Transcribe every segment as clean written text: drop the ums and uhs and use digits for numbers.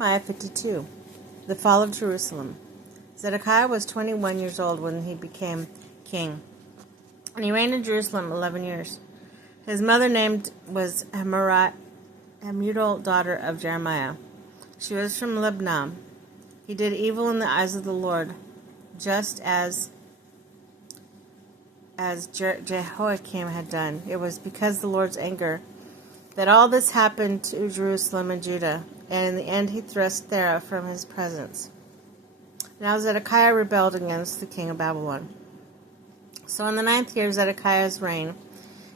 Nehemiah 52. The fall of Jerusalem. Zedekiah was 21 years old when he became king, and he reigned in Jerusalem 11 years. His mother named was Hamutal, daughter of Jeremiah. She was from Libnah. He did evil in the eyes of the Lord, just as Jehoiakim had done. It was because of the Lord's anger that all this happened to Jerusalem and Judah, and in the end he thrust Thera from his presence. Now Zedekiah rebelled against the king of Babylon. So in the 9th year of Zedekiah's reign,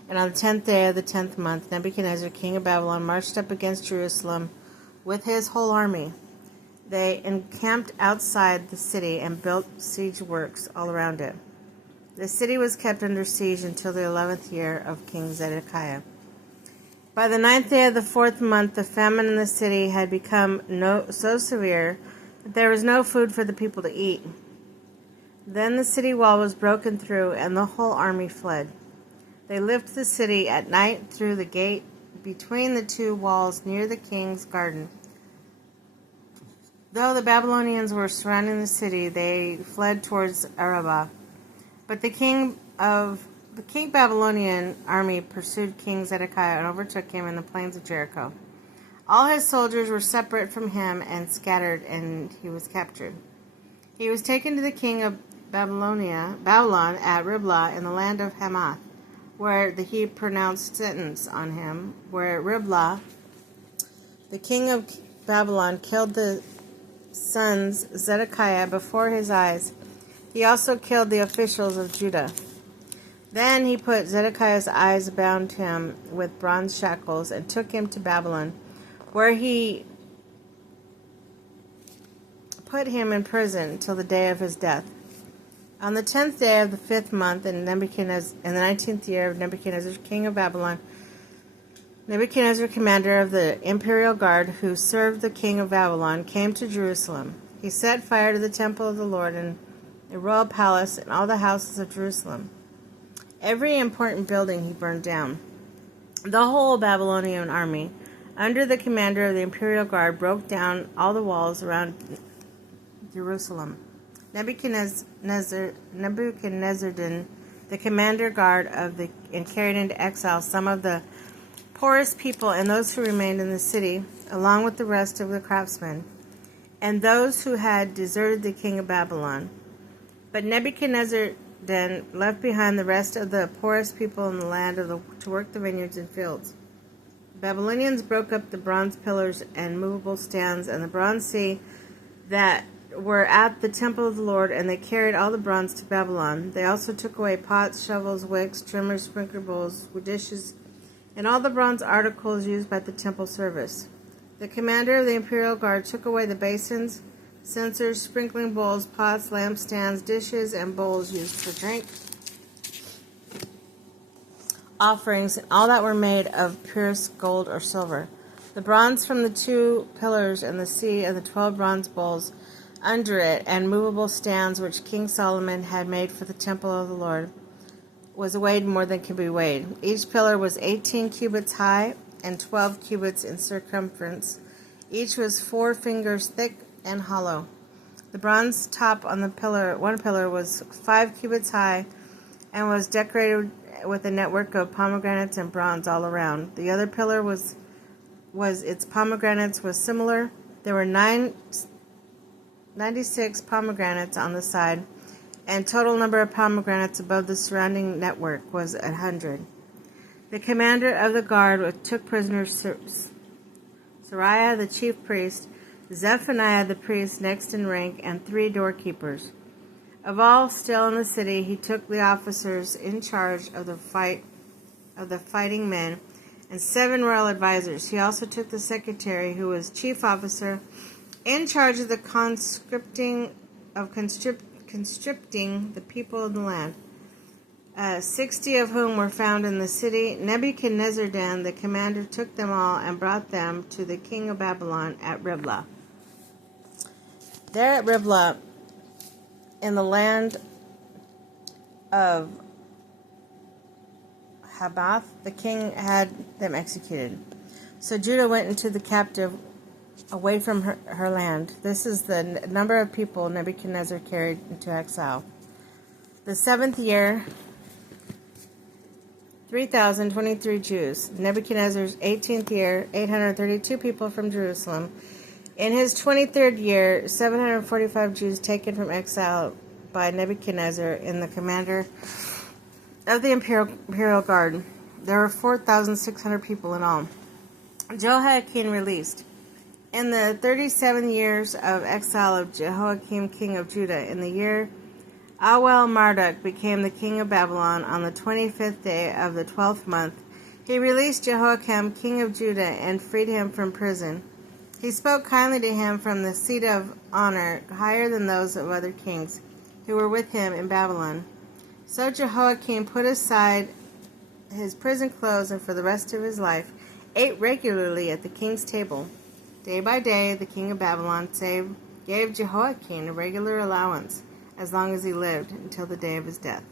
and on the 10th day of the 10th month, Nebuchadnezzar, king of Babylon, marched up against Jerusalem with his whole army. They encamped outside the city and built siege works all around it. The city was kept under siege until the 11th year of King Zedekiah. By the 9th day of the 4th month, the famine in the city had become so severe that there was no food for the people to eat. Then the city wall was broken through, and the whole army fled. They left the city at night through the gate between the two walls near the king's garden. Though the Babylonians were surrounding the city, they fled towards Arabah. But the King Babylonian army pursued King Zedekiah and overtook him in the plains of Jericho. All his soldiers were separate from him and scattered, and he was captured. He was taken to the king of Babylon at Riblah in the land of Hamath, where he pronounced sentence on him. Where at Riblah, the king of Babylon killed the sons Zedekiah before his eyes. He also killed the officials of Judah. Then he put Zedekiah's eyes, bound him with bronze shackles, and took him to Babylon, where he put him in prison till the day of his death. On the 10th day of the 5th month, in the 19th year of Nebuchadnezzar, king of Babylon, Nebuchadnezzar, commander of the imperial guard who served the king of Babylon, came to Jerusalem. He set fire to the temple of the Lord and the royal palace and all the houses of Jerusalem. Every important building he burned down. The whole Babylonian army, under the commander of the imperial guard, broke down all the walls around Jerusalem. Nebuchadnezzar, the commander guard and carried into exile some of the poorest people and those who remained in the city, along with the rest of the craftsmen, and those who had deserted the king of Babylon. But Nebuchadnezzar then left behind the rest of the poorest people in the land to work the vineyards and fields. The Babylonians broke up the bronze pillars and movable stands and the bronze sea that were at the temple of the Lord, and they carried all the bronze to Babylon. They also took away pots, shovels, wicks, trimmers, sprinkler bowls, dishes, and all the bronze articles used by the temple service. The commander of the imperial guard took away the basins, censers, sprinkling bowls, pots, lampstands, dishes, and bowls used for drink offerings, and all that were made of purest gold or silver. The bronze from the 2 pillars and the sea and the 12 bronze bowls under it, and movable stands which King Solomon had made for the temple of the Lord, was weighed more than could be weighed. Each pillar was 18 cubits high and 12 cubits in circumference. Each was 4 fingers thick and hollow. The bronze top on one pillar was 5 cubits high and was decorated with a network of pomegranates and bronze all around. The other pillar was its pomegranates was similar. There were 96 pomegranates on the side, and total number of pomegranates above the surrounding network was 100. The commander of the guard took prisoners Seraiah the chief priest, Zephaniah the priest next in rank, and 3 doorkeepers. Of all still in the city, he took the officers in charge of the fighting men and 7 royal advisors. He also took the secretary, who was chief officer, in charge of the conscripting the people of the land, 60 of whom were found in the city. Nebuchadnezzar then, the commander, took them all and brought them to the king of Babylon at Riblah. There at Riblah, in the land of Hamath, the king had them executed. So Judah went into the captive away from her land. This is the number of people Nebuchadnezzar carried into exile. The 7th year, 3,023 Jews. Nebuchadnezzar's 18th year, 832 people from Jerusalem. In his 23rd year, 745 Jews taken from exile by Nebuchadnezzar in the commander of the imperial guard. There were 4,600 people in all. Jehoiakim released. In the 37 years of exile of Jehoiakim, king of Judah, in the year Awel-Marduk became the king of Babylon, on the 25th day of the 12th month, he released Jehoiakim, king of Judah, and freed him from prison. He spoke kindly to him from the seat of honor, higher than those of other kings who were with him in Babylon. So Jehoiakim put aside his prison clothes, and for the rest of his life ate regularly at the king's table. Day by day, the king of Babylon gave Jehoiakim a regular allowance, as long as he lived, until the day of his death.